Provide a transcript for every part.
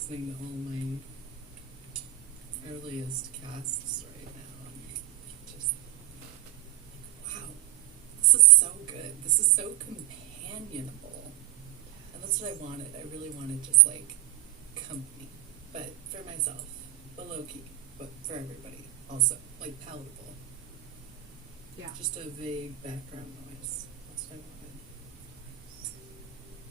listening to all my earliest casts right now, and just wow, this is so good. This is so companionable, and that's what I wanted. I really wanted just like company, but for myself, but low key, but for everybody also, like palatable. Yeah. Just a vague background noise. That's what I wanted.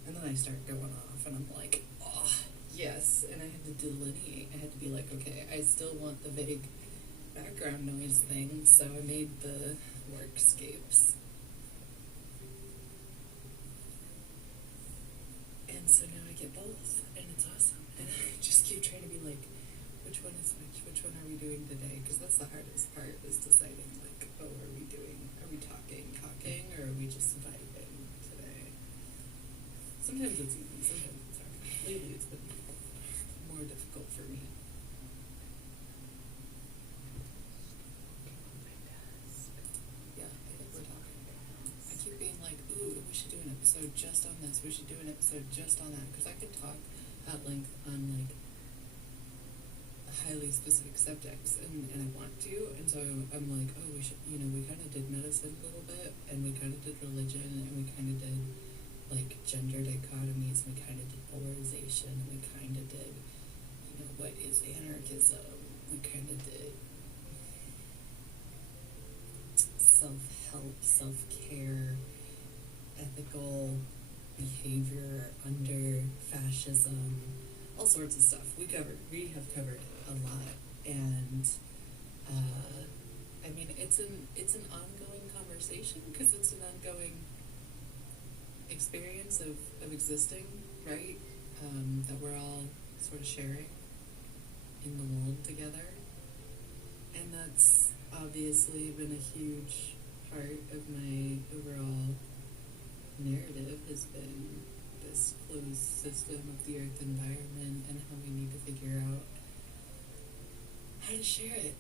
And then I start going off, and I'm like, oh, yes. And I had to delineate. I had to be like, okay, I still want the vague background noise thing, so I made the workscapes. And so now I get both, and it's awesome. And I just keep trying to be like, which one is which? Which one are we doing today? Because that's the hardest part, is deciding, like, oh, are we talking, or are we just vibing today? Sometimes it's easy, sometimes it's hard. Lately it's been more difficult for me. Yeah, we're talking. I keep being like, ooh, we should do an episode just on this, we should do an episode just on that, because I could talk at length on, like, highly specific subjects, and I want to, and so I'm like, oh, we should, we kind of did medicine a little bit, and we kind of did religion, and we kind of did, like, gender dichotomies, and we kind of did polarization, and we kind of did, what is anarchism, we kind of did self-help, self-care, ethical behavior under fascism, all sorts of stuff. We have covered a lot, and I mean, it's an ongoing conversation, because it's an ongoing experience of existing, right? That we're all sort of sharing in the world together, and that's obviously been a huge part of my overall narrative, has been this closed system of the earth environment, and how we need to figure out how to share it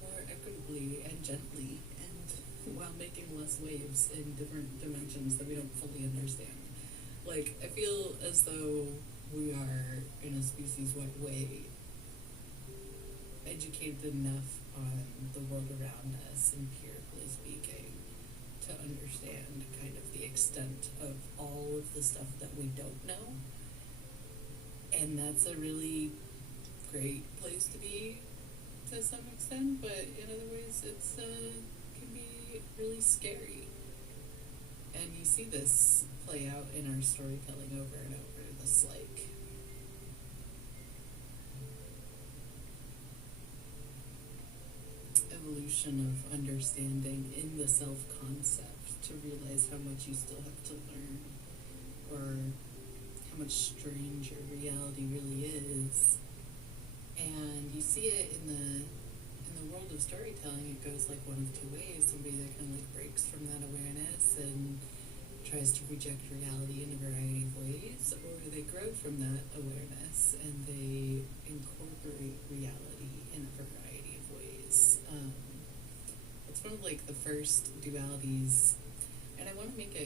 more equitably and gently, and while making less waves in different dimensions that we don't fully understand. Like, I feel as though we are, in a species-wide way, educated enough on the world around us, empirically speaking, to understand kind of the extent of all of the stuff that we don't know. And that's a really great place to be, to some extent, but in other ways it's can be really scary. And you see this play out in our storytelling over and over, this like evolution of understanding in the self-concept, to realize how much you still have to learn, or how much stranger reality really is. And you see it in the world of storytelling. It goes like one of two ways: somebody that kind of like breaks from that awareness and tries to reject reality in a variety of ways, or they grow from that awareness and they incorporate reality in a variety of ways. It's one of like the first dualities, and I want to make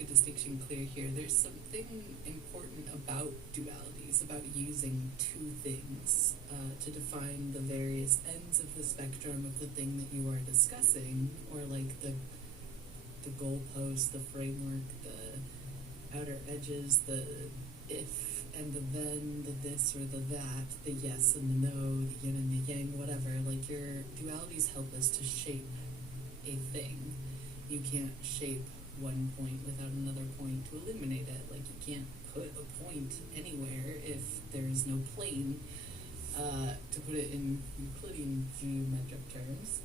a distinction clear here. There's something important about dualities, about using two things to define the various ends of the spectrum of the thing that you are discussing, or like the goalpost, the framework, the outer edges, the if and the then, the this or the that, the yes and the no, the yin and the yang, whatever. Like, your dualities help us to shape a thing. You can't shape one point without another point to illuminate it. Like, you can't put a point anywhere if there is no plane, to put it in Euclidean geometric terms.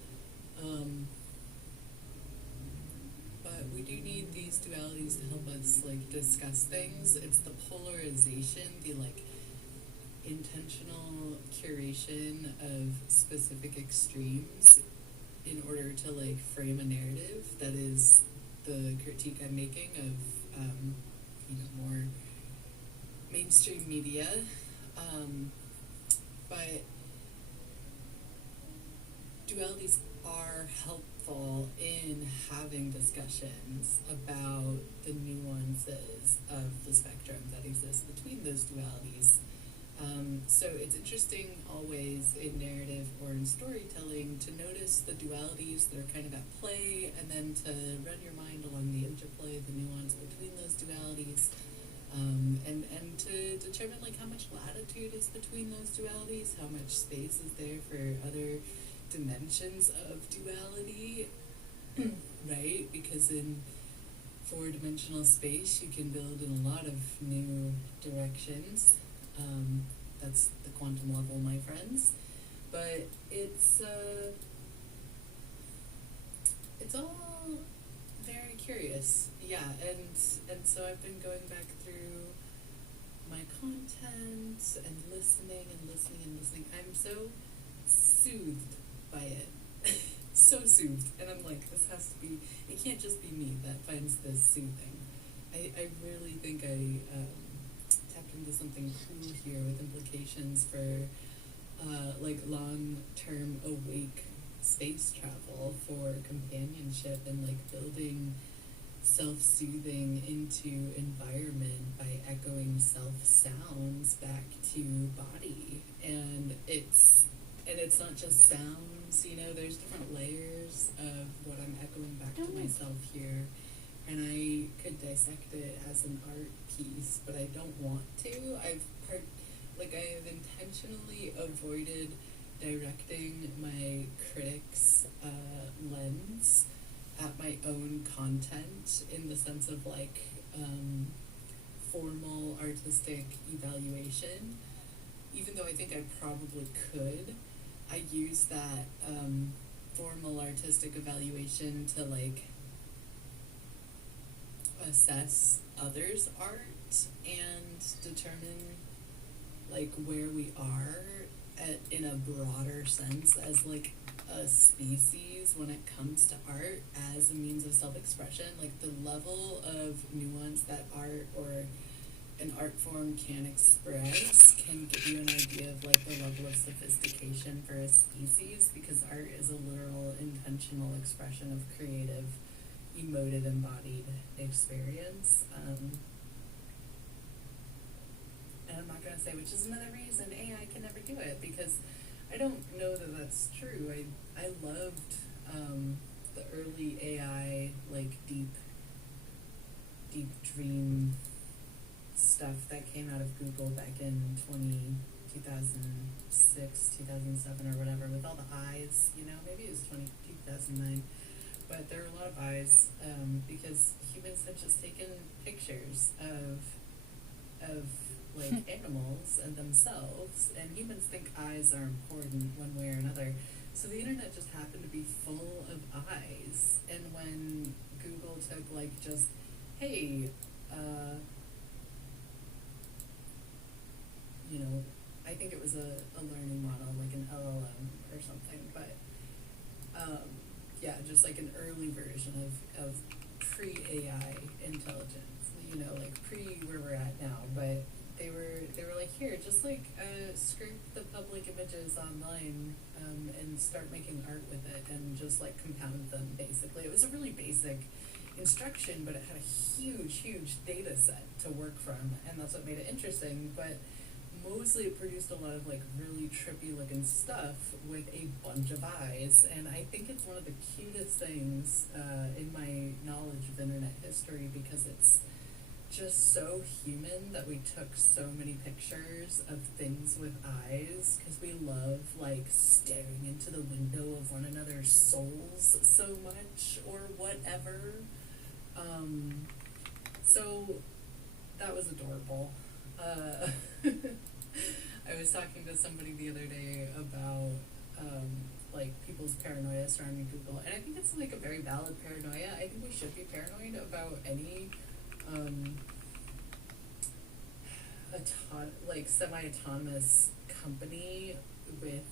But we do need these dualities to help us like discuss things. It's the polarization, the like intentional curation of specific extremes in order to like frame a narrative that is the critique I'm making of more mainstream media. But dualities are helpful helpful in having discussions about the nuances of the spectrum that exists between those dualities. So it's interesting always in narrative or in storytelling to notice the dualities that are kind of at play, and then to run your mind along the interplay, the nuance between those dualities, and to determine like how much latitude is between those dualities, how much space is there for other dimensions of duality, right? Because in four-dimensional space, you can build in a lot of new directions. That's the quantum level, my friends. But it's all very curious, yeah. And so I've been going back through my content and listening and listening and listening. I'm so soothed by it. So soothed. And I'm like, this has to be, it can't just be me that finds this soothing. I really think I tapped into something cool here with implications for like long-term awake space travel for companionship and like building self-soothing into environment by echoing self-sounds back to body. And it's not just sounds, you know, there's different layers of what I'm echoing back to myself here. And I could dissect it as an art piece, but I don't want to. I have intentionally avoided directing my critic's lens at my own content in the sense of like formal artistic evaluation. Even though I think I probably could, I use that formal artistic evaluation to like assess others' art and determine like where we are in a broader sense as like a species when it comes to art as a means of self-expression. Like the level of nuance that art or an art form can express can give you an idea of like the level of sophistication for a species, because art is a literal intentional expression of creative, emotive, embodied experience. And I'm not going to say which is another reason AI can never do it, because I don't know that that's true. I loved the early AI, like deep dream stuff that came out of Google back in 2006, 2007 or whatever, with all the eyes, you know, maybe it was 2009. But there were a lot of eyes because humans had just taken pictures of like animals and themselves, and humans think eyes are important one way or another. So the internet just happened to be full of eyes, and when Google took like just, hey, you know, I think it was a learning model, like an LLM or something, but yeah, just like an early version of pre-AI intelligence, you know, like pre where we're at now, but they were like, here, just like scrape the public images online and start making art with it and just like compound them, basically. It was a really basic instruction, but it had a huge data set to work from, and that's what made it interesting. But mostly it produced a lot of like really trippy looking stuff with a bunch of eyes, and I think it's one of the cutest things in my knowledge of internet history, because it's just so human that we took so many pictures of things with eyes, because we love like staring into the window of one another's souls so much or whatever. So that was adorable. I was talking to somebody the other day about like people's paranoia surrounding Google, and I think it's like a very valid paranoia. I think we should be paranoid about any like semi-autonomous company with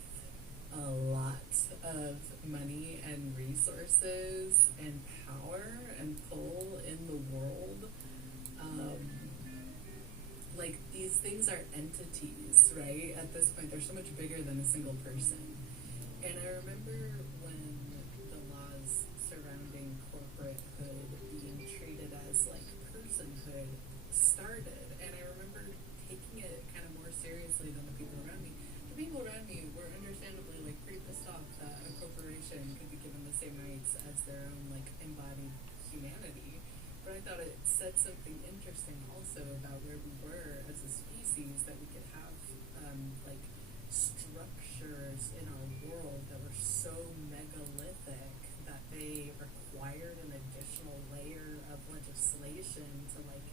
a lot of money and resources and power and pull in the world. Like, these things are entities, right? At this point, they're so much bigger than a single person. And I remember when the laws COVID started, and I remember taking it kind of more seriously than the people around me. The people around me were understandably like pretty pissed off that a corporation could be given the same rights as their own like embodied humanity. But I thought it said something interesting also about where we were as a species, that we could have like structures in our world that were so megalithic that they required an additional layer of legislation to like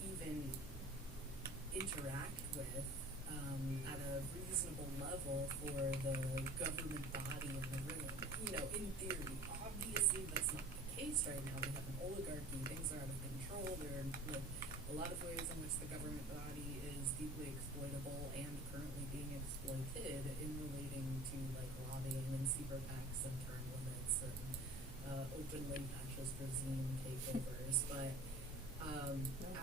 even interact with at a reasonable level for the government body in the room. You know, in theory, obviously that's not the case right now. We have an oligarchy, things are out of control, there are like a lot of ways in which the government body is deeply exploitable and currently being exploited in relating to like lobbying and super PACs and term limits and openly fascist regime takeovers. But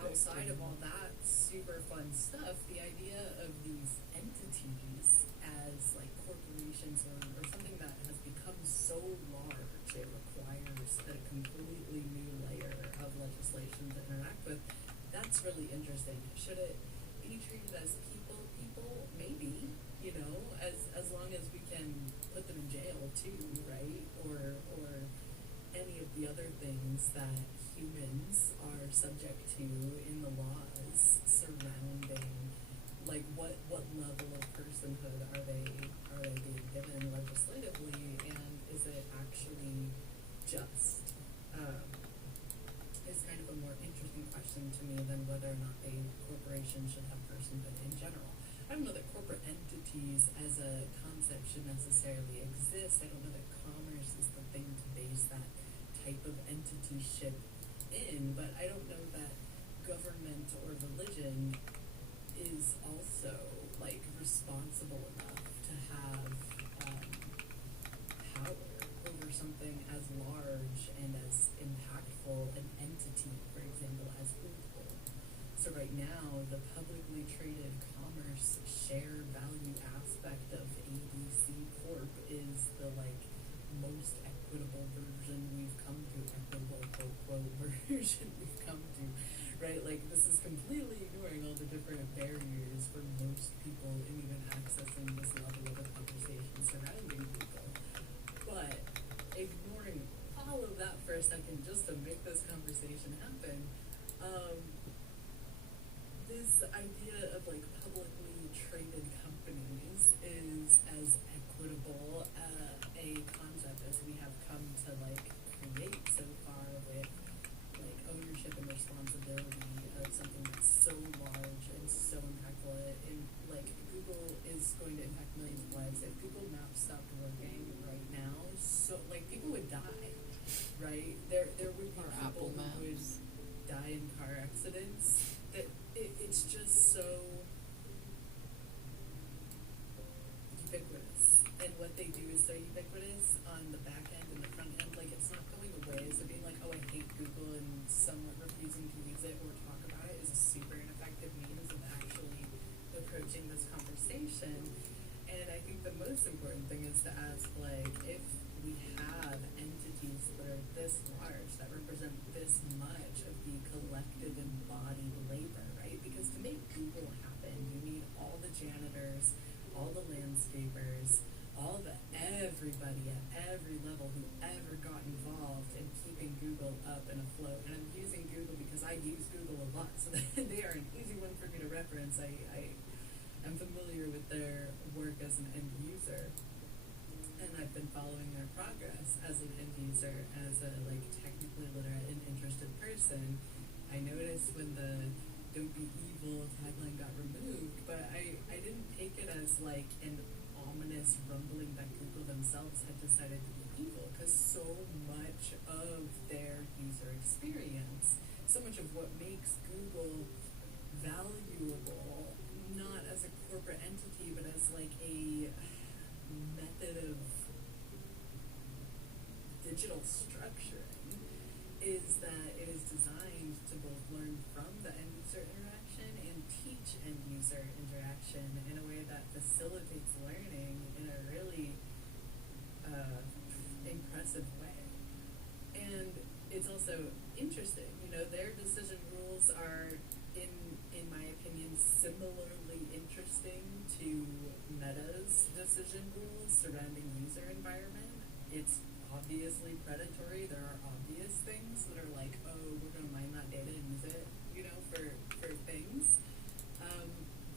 outside of all that super fun stuff, the idea of these entities as like corporations or something that has become so large it requires a completely new layer of legislation to interact with, that's really interesting. Should it be treated as people? Maybe, you know, as long as we can put them in jail too, right? Or any of the other things that humans are subject to in the laws surrounding, like what level of personhood are they being given legislatively, and is it actually just? Is kind of a more interesting question to me than whether or not a corporation should have personhood in general. I don't know that corporate entities as a concept should necessarily exist. I don't know that commerce is the thing to base that type of entityship in, but I don't know that government or religion is also like responsible enough to have power over something as large and as impactful an entity, for example, as Google. So right now, the publicly traded commerce share value aspect of ABC Corp is the like most equitable version we've come to, equitable quote version we've come to, right? Like this is completely ignoring all the different barriers for most people in even accessing this level of a conversation surrounding people. But ignoring all of that for a second just to make this conversation happen, this idea of like publicly traded companies is as equitable a concept as we have come to like create so far with like ownership and responsibility of something that's so large and so impactful. In like Google is going to impact millions of lives. If Google Maps stopped working right now, so like people would die, right? There would be Or people Apple who would Maps. die in car accidents. That it's just so ubiquitous, and what they do is so ubiquitous on the back end and the front end. Like it's not going away. So being like, oh, I hate Google and somewhat refusing to use it or talk about it is a super ineffective means of actually approaching this conversation. And I think the most important thing is to ask, like, if we have entities that are this large, that represent this much of the collective embodied labor, right? Because to make Google happen, you need all the janitors, all the landscapers, all the everybody at every level who ever got involved in keeping Google up and afloat. And I'm using Google because I use Google a lot, so they are an easy one for me to reference. I'm familiar with their work as an end user, and I've been following their progress as an end user, as a like technically literate and interested person. I noticed when the "Don't be evil" tagline got removed, but I didn't take it as like an ominous rumbling that Google themselves had decided to be evil, because so much of their user experience, so much of what makes Google valuable, not as a corporate entity, but as like a method of digital structuring, is that it is designed to both learn from the end user interaction and teach end user interaction in a way that facilitates learning in a really impressive way. And it's also interesting, you know, their decision rules goals are, in my opinion, similarly interesting to Meta's decision rules surrounding user environment. It's obviously predatory. There are obvious things that are like, oh, we're going to mine that data and use it, for things.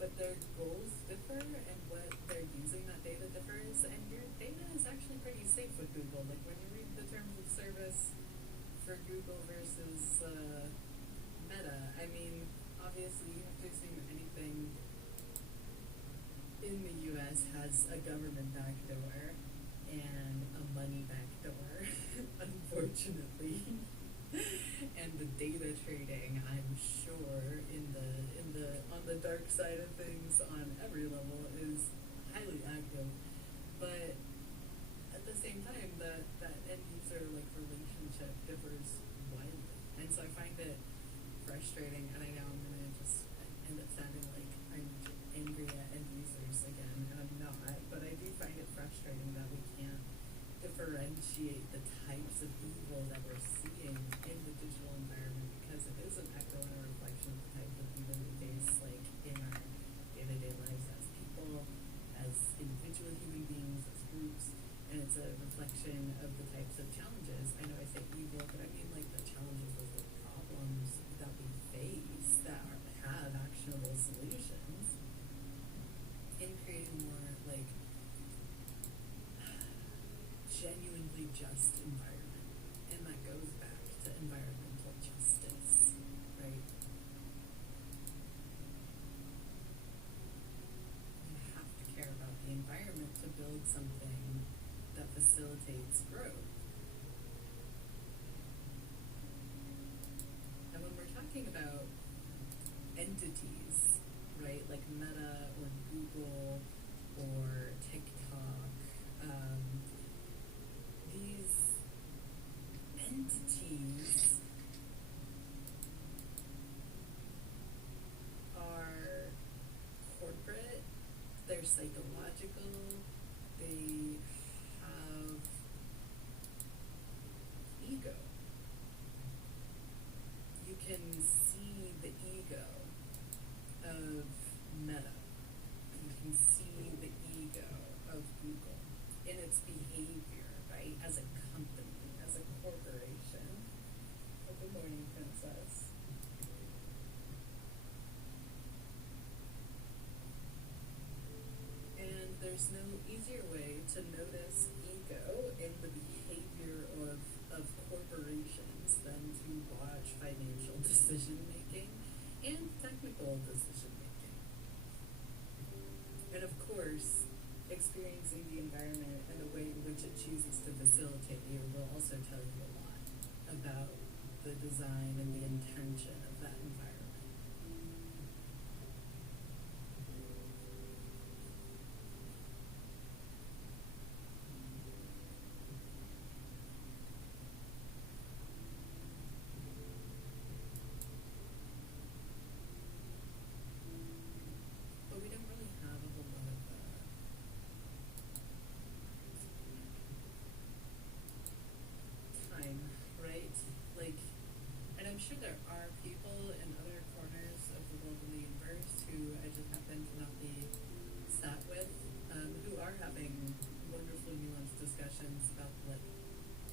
But their goals differ, and what they're using that data differs, and your data is actually pretty safe with Google. Like when you read the terms of service for Google versus Meta, I mean, obviously you have to assume anything in the US has a government backdoor and a money backdoor, unfortunately. And the data trading, I'm sure, on the dark side of things on every level is highly active. But at the same time, that end user relationship differs widely. And so I find it frustrating, and I know I'm gonna just end up sounding like I'm angry at end users again, and I'm not, but I do find it frustrating that we can't differentiate the types of evil that we're seeing in the digital environment, because it is an echo and a reflection of the type of evil we face, like in our day-to-day lives as people, as individual human beings, as groups, and it's a reflection of the types of challenges. I know I say evil, but I mean like the challenges of the problems that we face that have actionable solutions, in creating more like genuinely just environment. And that goes back to environmental justice, right? You have to care about the environment to build something that facilitates growth. And when we're talking about entities, right, like Meta or Google or TikTok, these entities are corporate, they're psychological, they have ego. You can see the ego of Meta. You can see the ego of Google in its behavior, right? As a company, as a corporation. Oh, good morning, Princess. And there's no easier way to notice ego in the behavior of corporations than to watch financial decision making and technical decision making. And of course, experiencing the environment and the way in which it chooses to facilitate you will also tell you a lot about the design and the intention of that environment. But we don't really have a whole lot of time, right? Like, and I'm sure there are people in other corners of the world and the universe who I just happen to not be sat with, who are having wonderfully nuanced discussions about like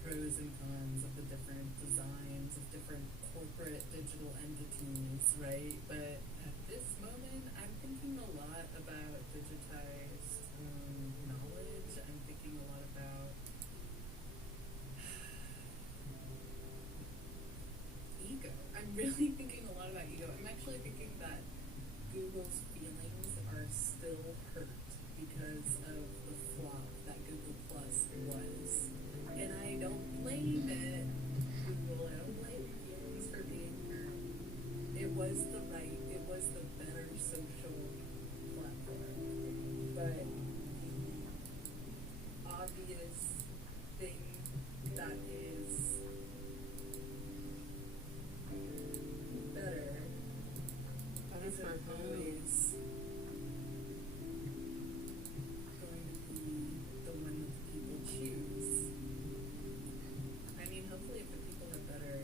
pros and cons of the different designs of different corporate digital entities, right? But at this moment, I'm thinking a lot about digitized knowledge. I'm thinking a lot about ego. I'm really thinking a lot about ego. I'm actually thinking that Google's feelings are still hurt because of the flop that Google Plus was. And I don't blame it, Google. I don't blame your feelings for being hurt. It was the better social platform. But the obvious thing that is better isn't always going to be the one that the people choose. I mean, hopefully if the people are better,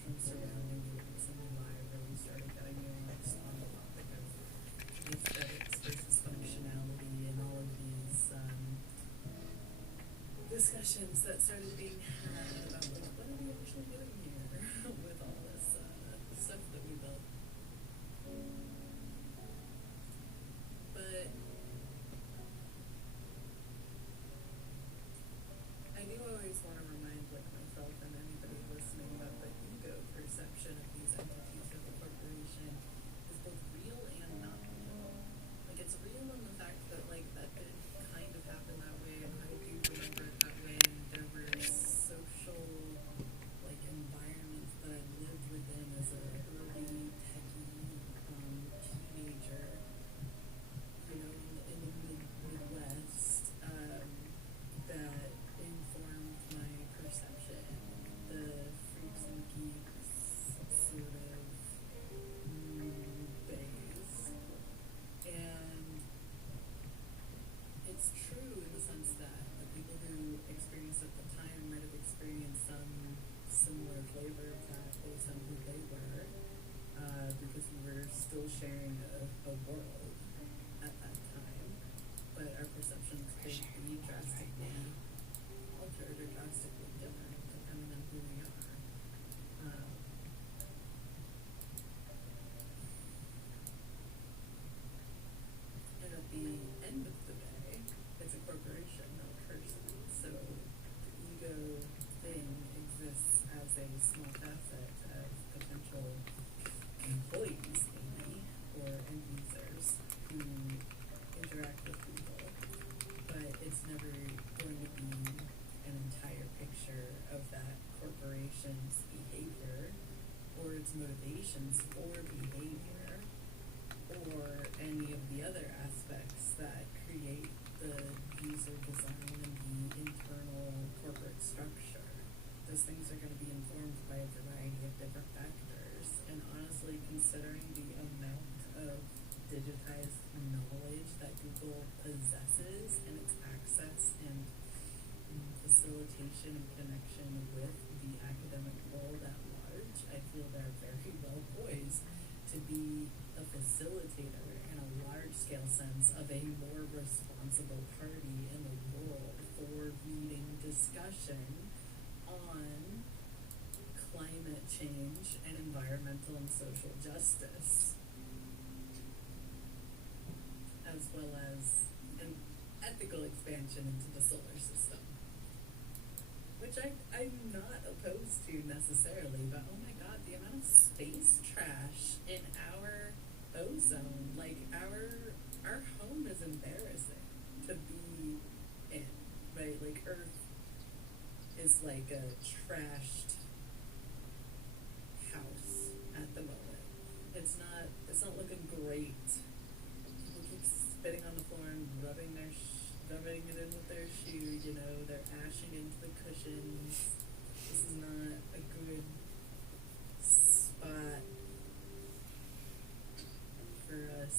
from surrounding beliefs and why I really started getting nuanced on the topic of aesthetics versus functionality and all of these discussions that started being had about like what are we actually doing here with all this stuff that we built. But I do always want to remind like myself and anybody listening that the ego perception of these entities of the corporation is both real and not real. Like it's real in the fact that like that did kind of happen that way, and I do remember it that way. And there were social like environments that I lived within as a early techie teenager, you know, in the Midwest, that informed my perception, the freaks and geeks sort of phase. And it's true in the sense that the people who experienced at the time might have experienced some similar flavor of that based on who they were, because we were still sharing a world at that time, but our perceptions could be drastically altered or drastically different depending on who we are. And at the end of the day, it's a corporation, not a person. So the ego thing exists as a small facet of potential employees, maybe, or end users who interact with people, but it's never going to be an entire picture of that corporation's behavior or its motivations for behavior or any of the other aspects that create the user design and the internal corporate structure. Those things are going to be informed by a variety of different factors, and honestly, considering the amount of digitized knowledge that Google possesses and its access and facilitation and connection with the academic world at large, I feel they're very well poised to be a facilitator in a large-scale sense of a more responsible party in the world for leading discussion on climate change and environmental and social justice, as well as an ethical expansion into the solar system, which I'm not opposed to necessarily, but oh my god, the amount of space trash in our ozone, like our home is embarrassing to be in, right? Like Earth is like a trashed house at the moment. It's not looking great. People keep spitting on the floor and rubbing it in with their shoe, you know, they're ashing into the cushions. This is not a good spot for us.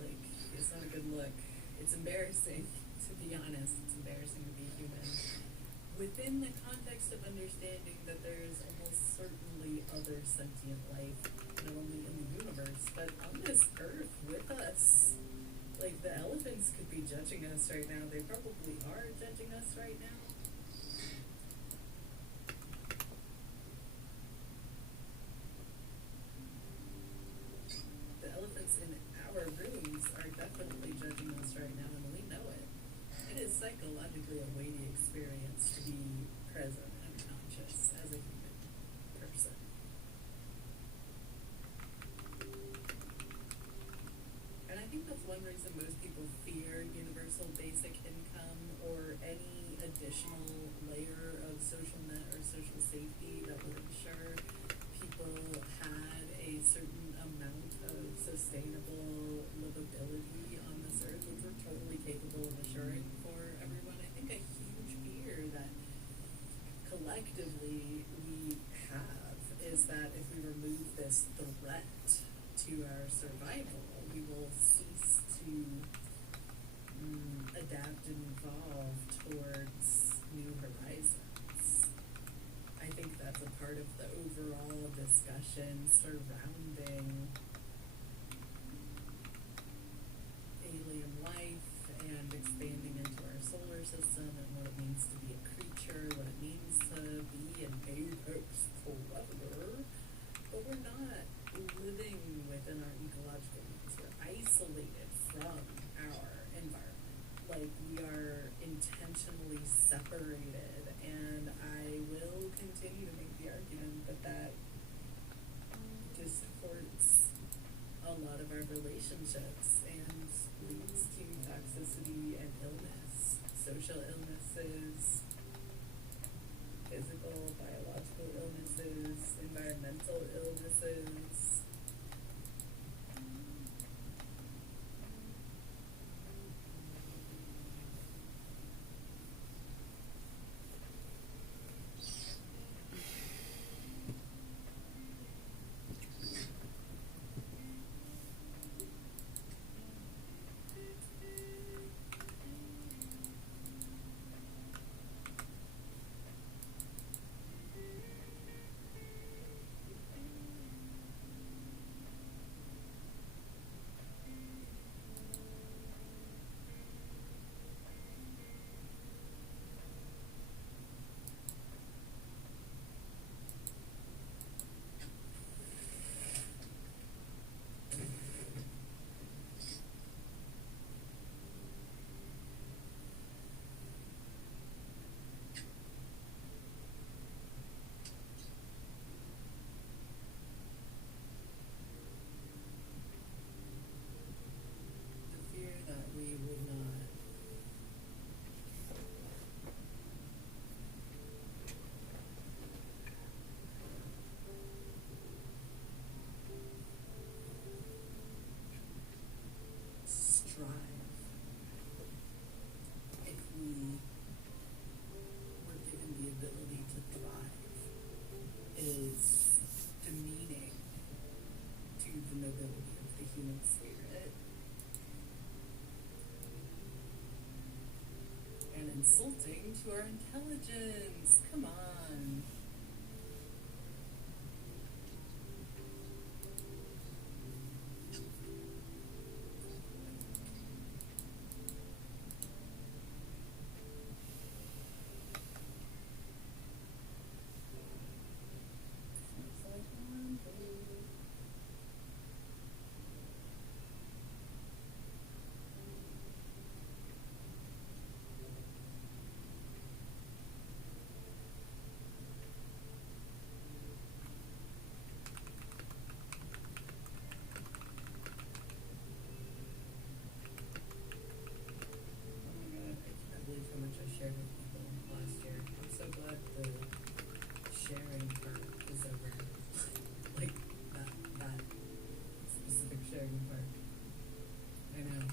Like, it's not a good look. It's embarrassing, to be honest. It's embarrassing to be human. Within the context of understanding that there is almost certainly other sentient life, not only in the universe, but on this earth with us. Like, the elephants could be judging us right now. They probably are judging us right now. The elephants in our rooms are definitely judging us right now, and we know it. It is psychologically a weighty experience to be present and conscious as a human person. And I think that's one reason most people fear universal basic income or any additional layer of social net or social safety that would ensure people had a certain amount of sustainable livability on this earth, which we're totally capable of assuring for everyone. I think a huge fear that collectively we have is that if we remove this threat to our survival, we will cease to adapt and evolve towards new horizons. I think that's a part of the overall questions surrounding alien life and expanding into our solar system and what it means to be a creature, what it means to be an apex predator. But we're not living within our ecological needs. We're isolated from our environment. Like, we are intentionally separated, and I will continue to make the argument that that distorts a lot of our relationships and leads to toxicity and illness, social illnesses, physical, biological illnesses, environmental illnesses. The fear that we would not strive if we were given the ability to thrive is demeaning to the nobility of the human spirit and insulting to our intelligence. Come on. Oh my god, I can't believe how much I shared with people last year. I'm so glad the sharing part is over. Like, that specific sharing part. I know.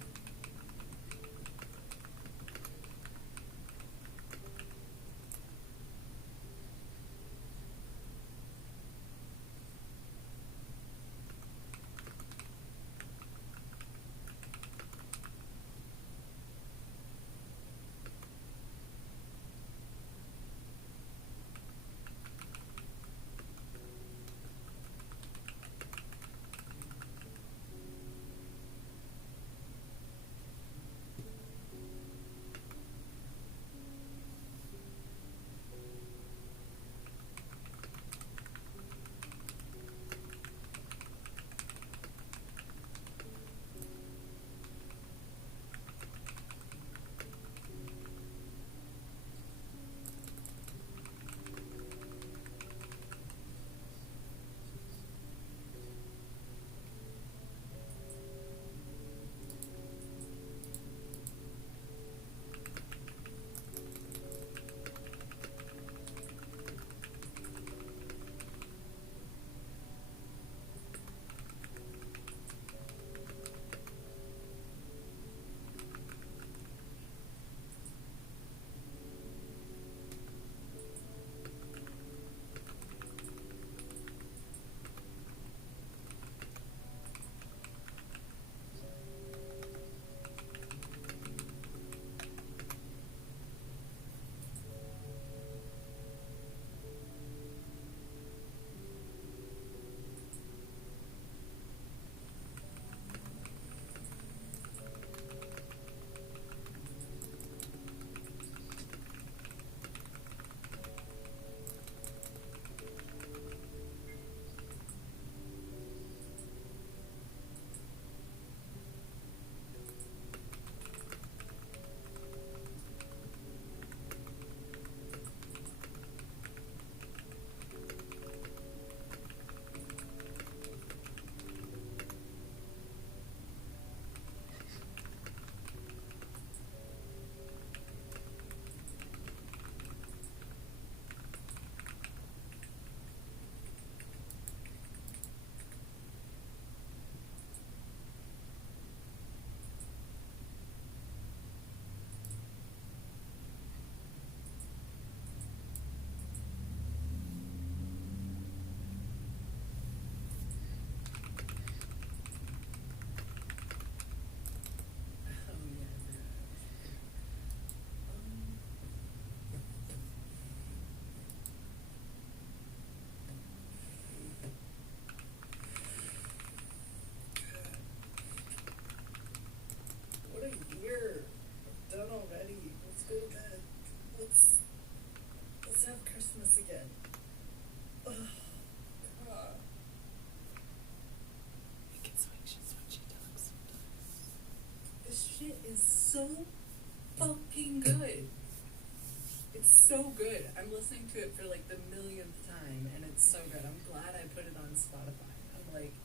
It's so good. I'm listening to it for like the millionth time, and it's so good. I'm glad I put it on Spotify. I'm like,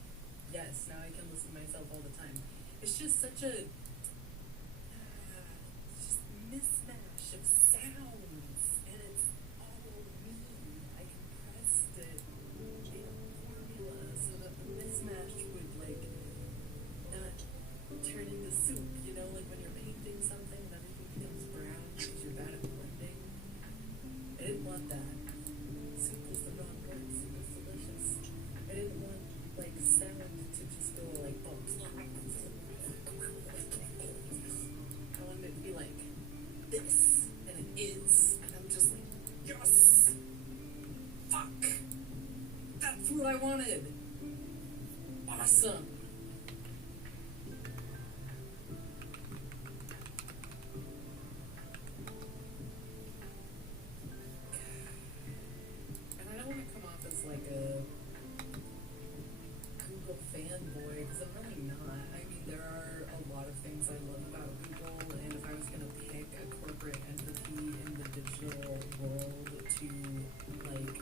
yes, now I can listen to myself all the time. It's just such a just mismatch of sounds, and it's all me. I compressed it in a formula so that the mismatch would like not turn into soup. You know, like when you're painting something and everything becomes brown because you're bad at blending. I didn't want that. Soup was the wrong word. Soup was delicious. I didn't want like sound to just go like bumps. I wanted it to be like this, and it is, and I'm just like, yes, fuck, that's what I wanted. Awesome. And I don't want to come off as like a Google fanboy, because I'm really not. I mean, there are a lot of things I love about Google, and if I was going to pick a corporate entity in the digital world to, like,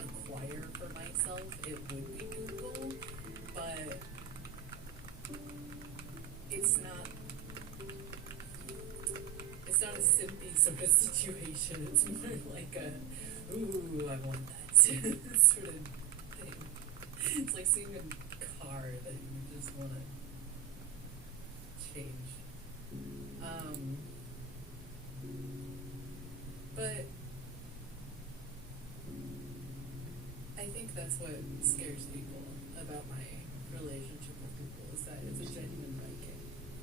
acquire for myself, it would be Google, but it's not a simpy sort of situation. It's more like a, ooh, I want that sort of thing. It's like seeing a car that you just want to change. But I think that's what scares people about my relationship with Google, is that it's a genuine liking.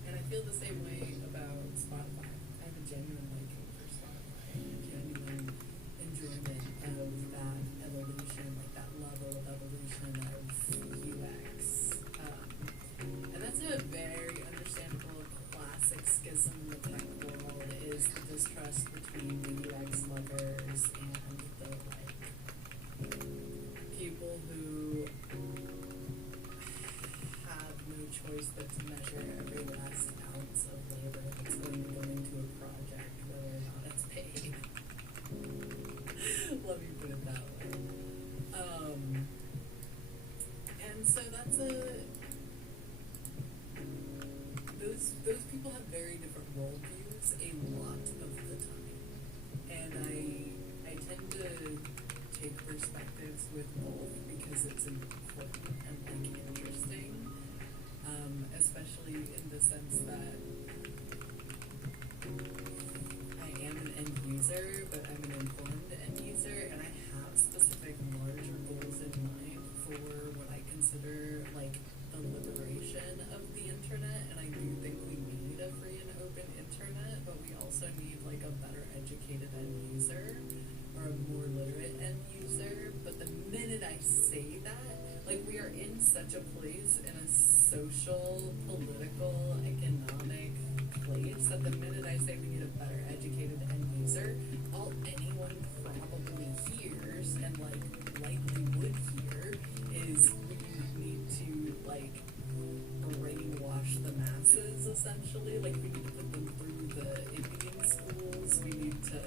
And I feel the same way about Spotify. I have a genuine liking for Spotify, and a genuine enjoyment of that evolution, like that level of evolution of UX. And that's a very understandable classic schism in the tech world, is the distrust between the UX lovers and the like people who have no choice but to measure every last ounce of labor that's going to go into a project, whether or not it's paid. Let me put it that way. And so that's those people have very different worldviews a lot of the time. And I tend to take perspectives with both because it's important and like interesting, especially in the sense that I am an end user, but I'm an informed end user, and I have specific larger goals in mind for what I consider like the liberation of the internet. And I do think we need a free and open internet, but we also need like a better educated end user, or a more literate end user. But the minute I say that, like, we are in such a place, in a social, political, economic place, that the minute I say we need a better educated end user, all anyone probably hears, and like likely would hear, is we need to like brainwash the masses, essentially. Like, we need to put them through the Indian schools. We need to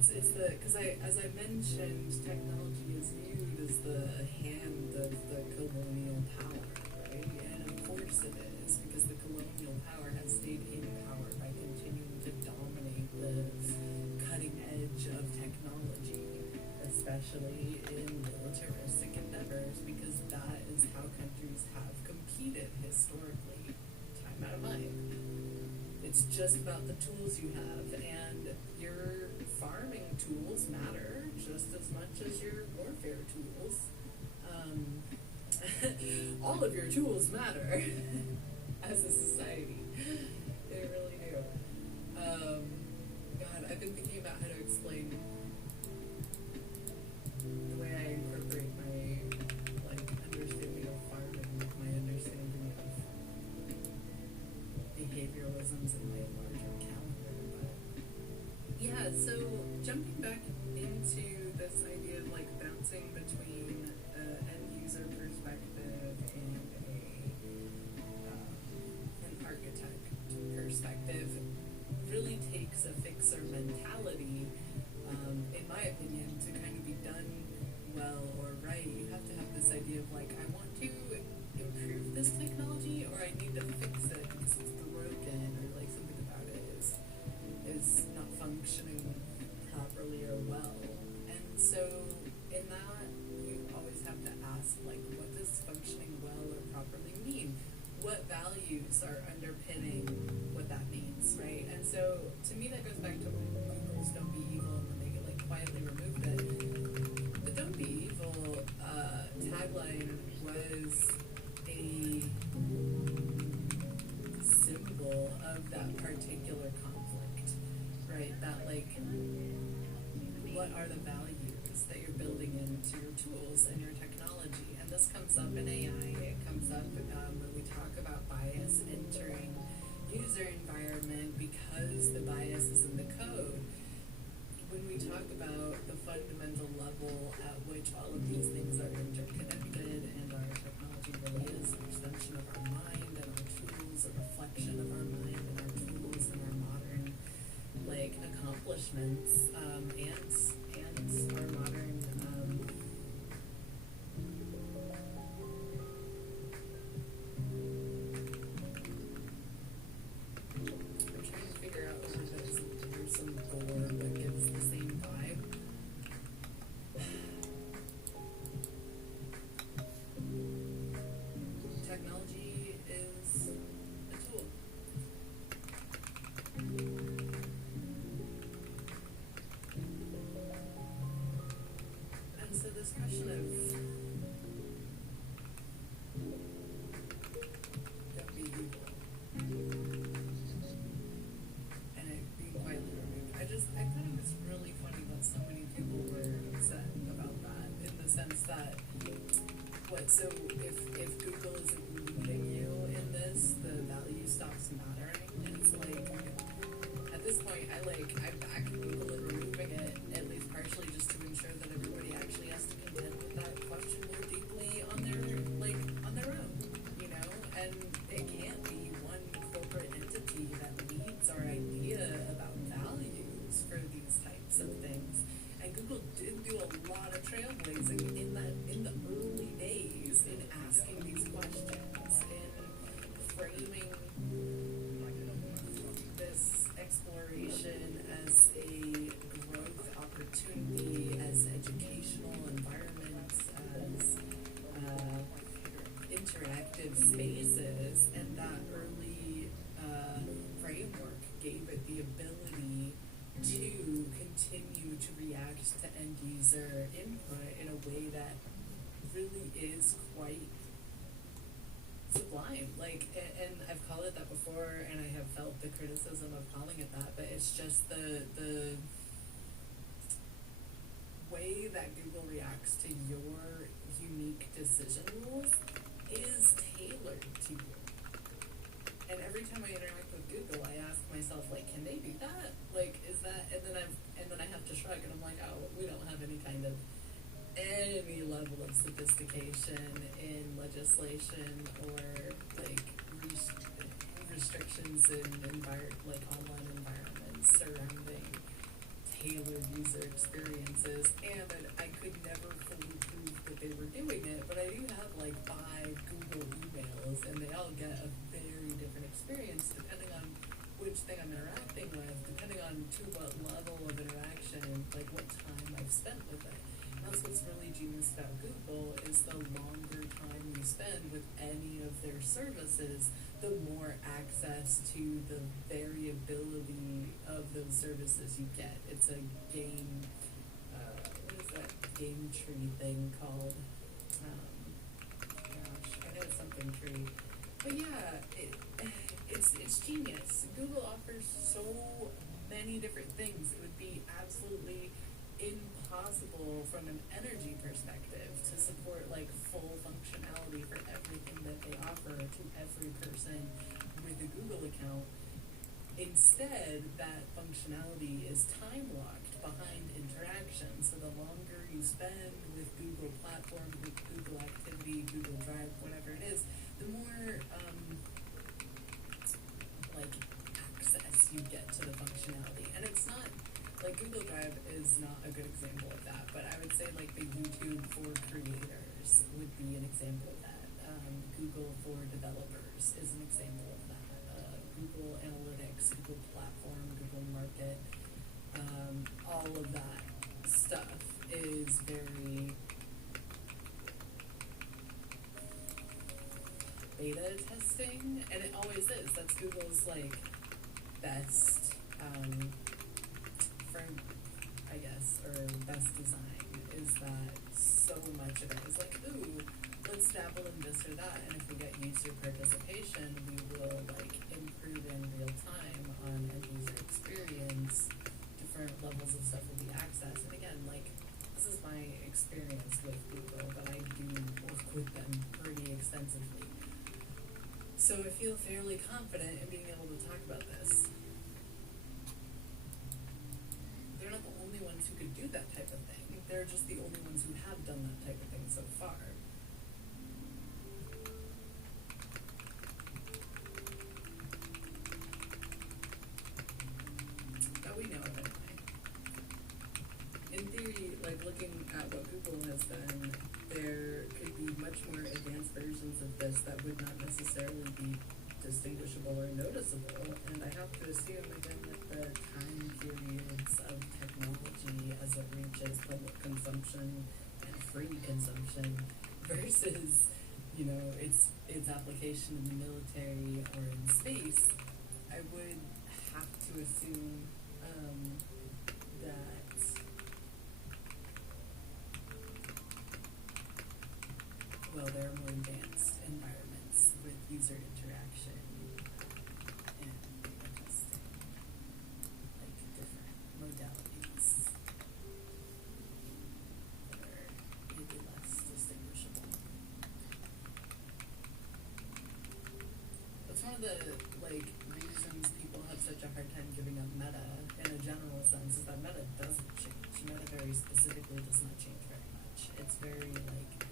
it's the, because as I mentioned, technology is viewed as the hand of the colonial power, right? And of course it is, because the colonial power has stayed in power by continuing to dominate the cutting edge of technology, especially in militaristic endeavors, because that is how countries have competed historically, time out of mind. It's just about the tools you have, and your farming tools matter just as much as your warfare tools. All of your tools matter as a society. They really do. God, I've been thinking about how to explain the way I incorporate my like understanding of farming with my understanding of behavioralisms in my larger calendar. But yeah, so jumping back into this idea of like bouncing between end user perspective and an architect perspective, really take fixer mentality, in my opinion, to kind of be done well or right, you have to have this idea of like, I want to improve this technology, or I need to fix it because it's broken, or like something about it is not functioning properly or well. And so in that, you always have to ask, like, what does functioning well or properly mean? What values are underpinning what that means, right? And so to me that goes back to Google's "Don't Be Evil" and when they like quietly removed it. The "Don't Be Evil" tagline was a symbol of that particular conflict, right? That like, what are the values that you're building into your tools and your technology? And this comes up in AI, it comes up when we talk about bias entering user environment because the bias is in the code. When we talk about the fundamental level at which all of these things are interconnected and our technology really is an extension of our mind and our tools, a reflection of our mind and our tools and our modern like accomplishments, and our modern I'm trying to figure out if there's some gore that gives the same vibe. Technology is a tool. And so this question of don't be evil and it being quietly removed, I thought it was really funny that so many people were upset about that, in the sense that so if Google isn't leading you in this, the value stops mattering. And it's like, at this point, I back Google in removing it, at least partially just to ensure that everybody actually has to contend with that question more deeply on their own, you know? And it can't be one corporate entity that leads our idea about values for these types of things. And Google did do a lot of trailblazing in the early days in asking these questions, in framing this exploration as a growth opportunity, as educational environments, as interactive spaces, and that early framework gave it the ability to continue to react to end user input in a way that really is quite sublime. Like, and I've called it that before, and I have felt the criticism of calling it that, but it's just the way that Google reacts to your unique decision rules is tailored to you. And every time I interact with Google, I ask myself, like, can they do that? Like, is that, and then I have to shrug, and I'm like, oh, we don't have any level of sophistication in legislation or like restrictions in online environments surrounding tailored user experiences, and I could never fully prove that they were doing it, but I do have like 5 Google emails, and they all get a very different experience depending on which thing I'm interacting with, depending on to what level of interaction, like what time I've spent with it. And that's what's really genius about Google, is the longer time you spend with any of their services, the more access to the variability of those services you get. It's a game, what is that game tree thing called? I know it's something tree. But yeah, it's genius. Google offers so many different things. It would be absolutely impossible from an energy perspective to support like full functionality for everything that they offer to every person with a Google account. Instead, that functionality is time locked behind interaction. So the longer you spend with Google Platform, with Google Activity, Google Drive, whatever it is, the more access you get to the functionality. And it's not like Google Drive is not a good example of that, but I would say like the YouTube for creators would be an example of that. Google for developers is an example of that. Google Analytics, Google Platform, Google Market, all of that stuff is very beta testing, and it always is. That's Google's like best for, I guess, or best design is that so much of it is like, ooh, let's dabble in this or that, and if we get user participation, we will like improve in real time on end user experience. Different levels of stuff will be accessed, and again, like this is my experience with Google, but I do work with them pretty extensively. So I feel fairly confident in being able to talk about this. They're not the only ones who could do that type of thing. They're just the only ones who have done that type of thing so far. That we know of anyway. In theory, like looking at what Google has done, there could be much more advanced versions of this that would not necessarily be distinguishable or noticeable, and I have to assume again with the time periods of technology as it reaches public consumption and free consumption versus, you know, its application in the military or in space, I would have to assume that well, there are more advanced environments with user interaction and beta testing, like different modalities that are maybe less distinguishable. That's one of the like reasons people have such a hard time giving up Meta in a general sense is that Meta doesn't change. Meta very specifically does not change very much. It's very like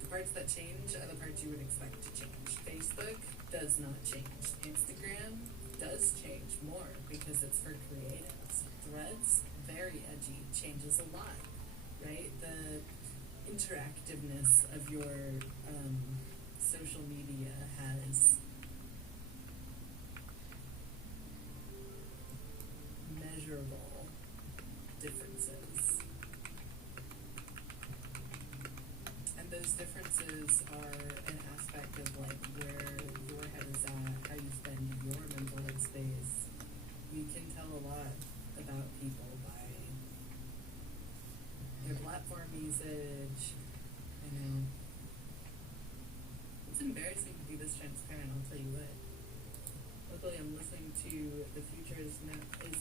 the parts that change are the parts you would expect to change. Facebook does not change. Instagram does change more because it's for creatives. Threads, very edgy, changes a lot, right? The interactiveness of your social media has measurable differences. And those differences are an aspect of like where your head is at, how you spend your mental head space. You can tell a lot about people by their platform usage. I know. It's embarrassing to be this transparent, I'll tell you what. Luckily I'm listening to The Future is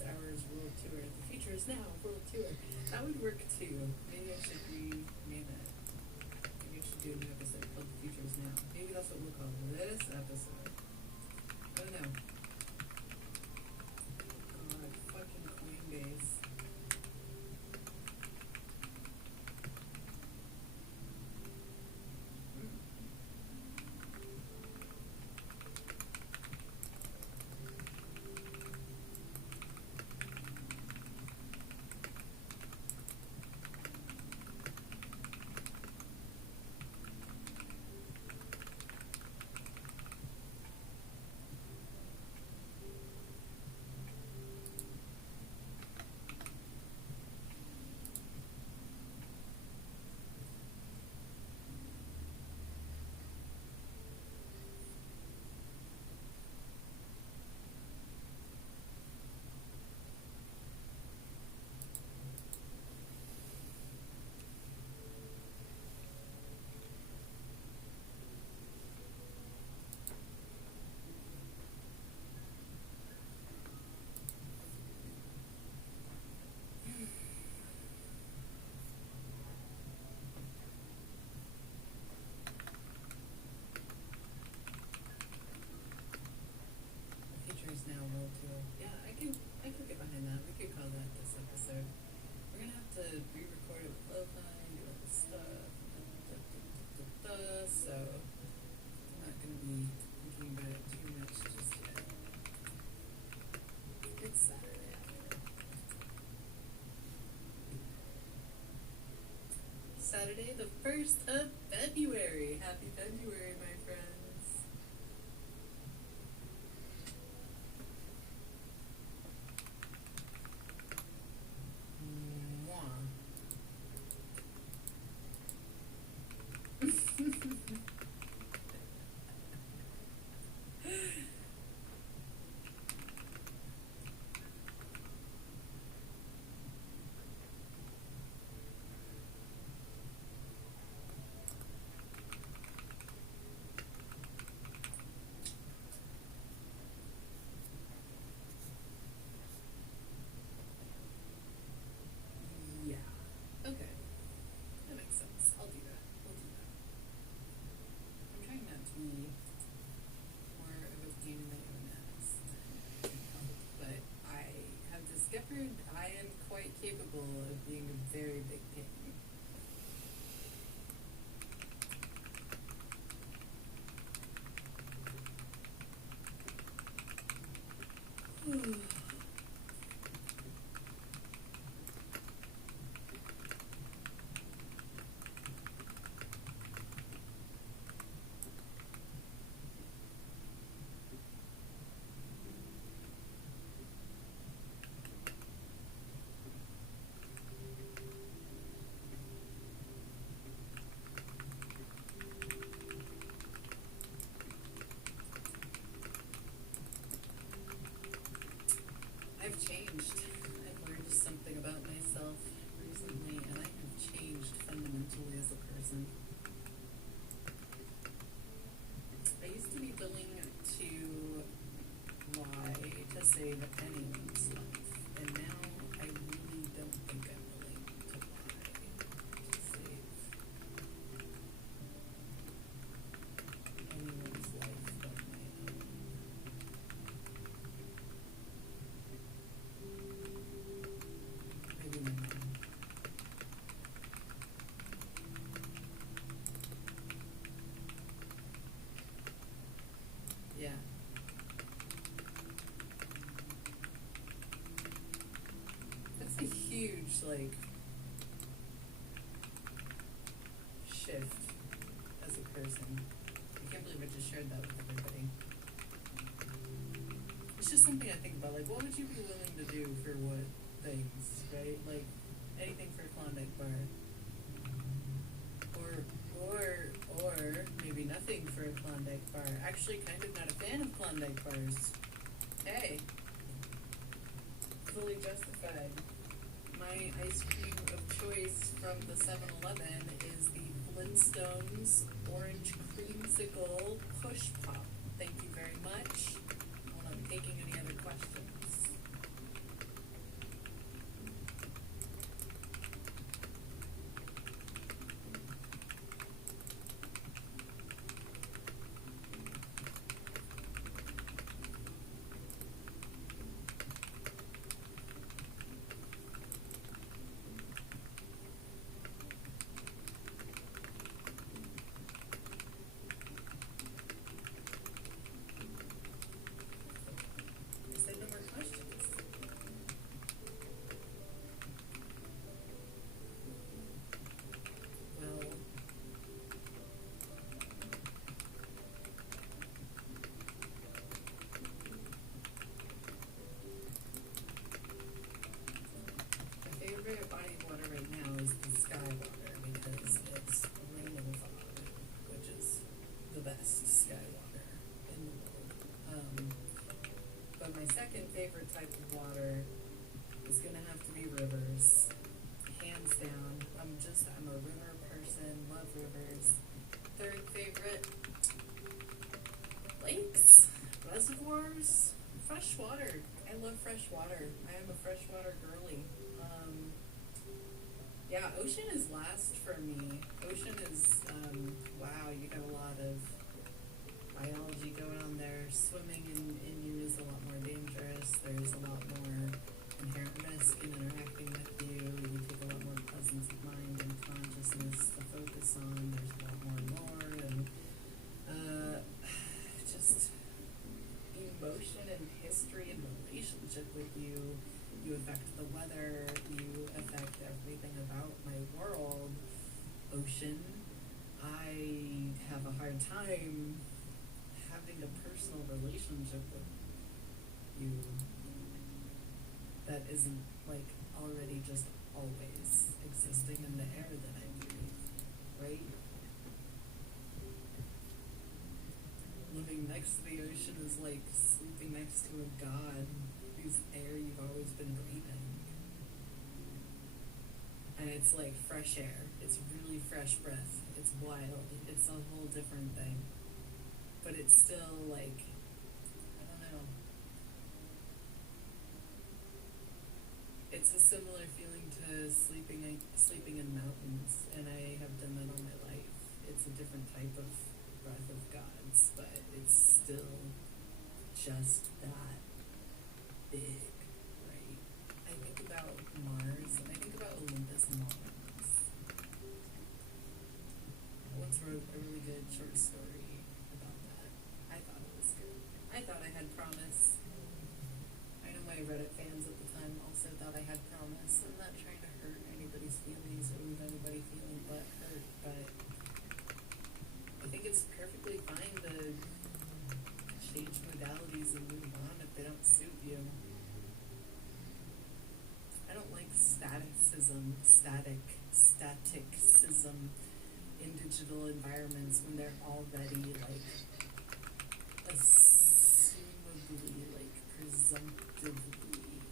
Ours World Tour. The Future is Now World Tour. That would work too. Maybe I should rename it. Maybe I should do a new episode called The Future is Now. Maybe that's what we'll call this episode. I don't know. God, fucking Coinbase. Saturday, the 1st of February. Happy February, my friends. Mwah. Yeah. Okay. That makes sense. I'll do that. We'll do that. I'm trying not to be more of a pain in my own ass than help, but I have discovered I am quite capable of being a very big pain. I've changed. I've learned something about myself recently, and I have changed fundamentally as a person. I used to be willing to lie to save anyone's life, and now I really don't think I'm willing to lie to save anyone's life but my own. Maybe my mom. Yeah. That's a huge, like, shift as a person. I can't believe I just shared that with everybody. It's just something I think about, like, what would you be willing to do for what things, right? Like, anything for a Klondike bar. Or maybe nothing for a Klondike bar. Actually, kind of not a fan of Klondike bars. Hey. Fully justified. My ice cream of choice from the 7-Eleven is the Flintstones Orange Creamsicle Push Pop. Thank you very much. I'm not taking any other questions. I said no more questions. Well, my favorite body of water right now is the Sky Water because it's rainbow fog, which is the best sky water in the world. But my second favorite type of water is gonna have to be rivers, hands down. I'm a river person, love rivers. Third favorite, lakes, reservoirs, fresh water. I love fresh water. I am a freshwater girly. Yeah, ocean is last for me. Ocean is, wow, you got a lot of biology going on there. Swimming in you is a lot more dangerous. There's a lot more inherent risk in interacting with you. You take a lot more presence of mind and consciousness to focus on. There's a lot more and just emotion and history and relationship with you. You affect the weather. You affect everything about my world. ocean, I have a hard time having a personal relationship with you that isn't like already just always existing in the air that I breathe, right? Living next to the ocean is like sleeping next to a god whose air you've always been breathing. And it's like fresh air. It's really fresh breath. It's wild. It's a whole different thing. But it's still like, I don't know. It's a similar feeling to sleeping in mountains, and I have done that all my life. It's a different type of breath of God's, but it's still just that big, right? I think about Mars, and I think about Olympus Mons. I once wrote a really good short story about that. I thought it was good. I thought I had promise. I know my Reddit fans at the time also thought I had promise. I'm not trying to hurt anybody's feelings or leave anybody feeling but hurt, but I think it's perfectly fine to change modalities and move on if they don't suit you. I don't like staticism in digital environments when they're already like assumably, like presumptively,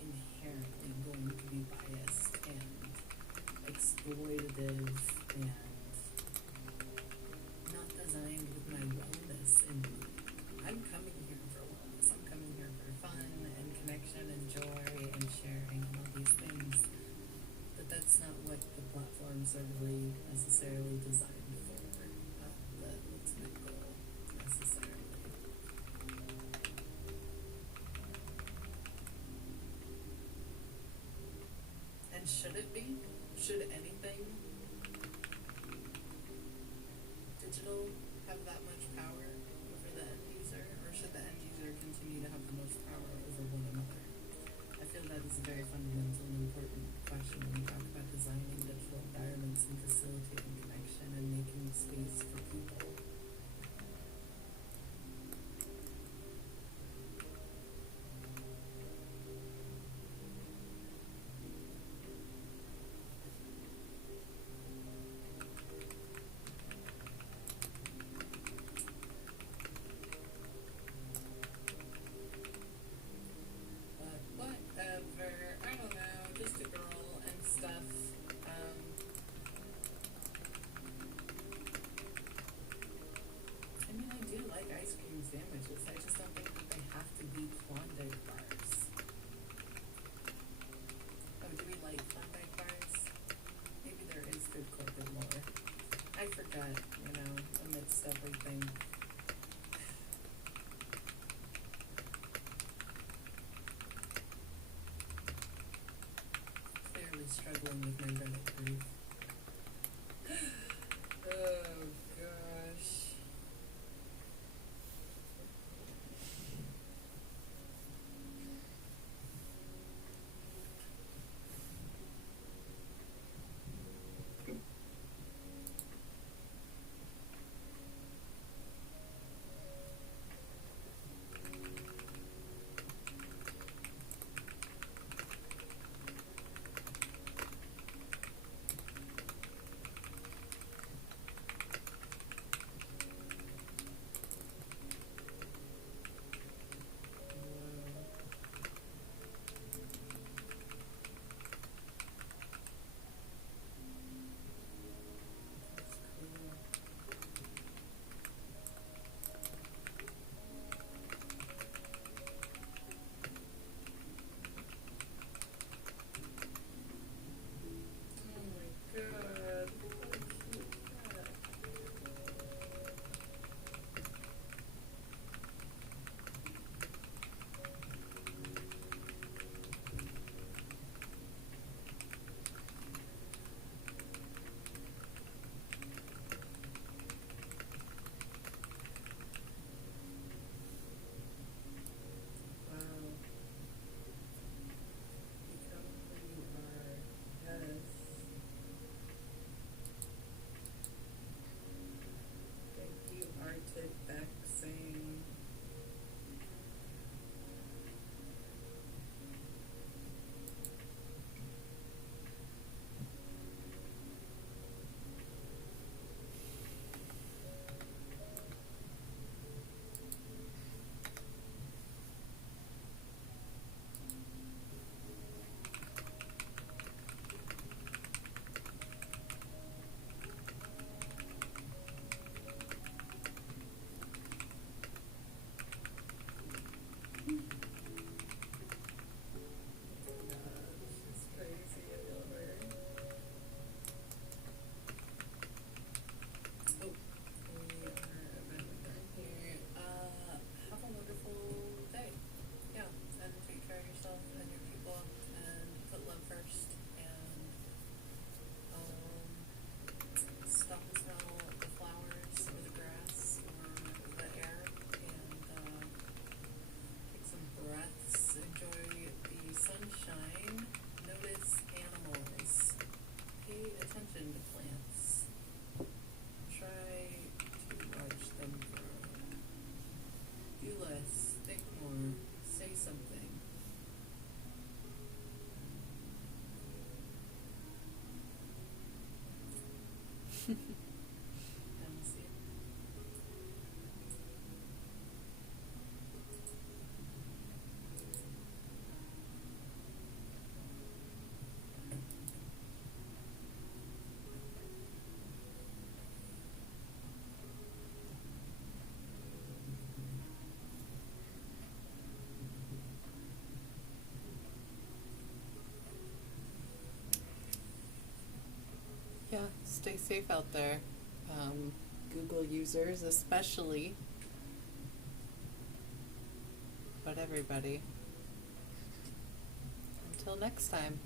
inherently going to be biased and exploitative and not designed with my wellness in mind. I'm coming here for wellness. I'm coming here for fun and connection and joy and sharing and all these things. But that's not what the platforms are really necessarily designed for. Not the ultimate goal, necessarily. And should it be? Should anything digital have that much power over the end user? Or should the end user continue to have the most power over one another? I feel that is a very fundamental and important question when we talk about designing digital environments and facilitating connection and making space for people. Whatever, I don't know, just a girl and stuff. I mean, I do like ice cream sandwiches. I just don't think that they have to be Klondike bars. Oh, do we like Klondike bars? Maybe there is good corporate lore. I forgot, amidst everything. Struggling with my Reddit grief. Oh gosh. Then we'll see. Yeah, stay safe out there. Google users especially, but everybody. Until next time.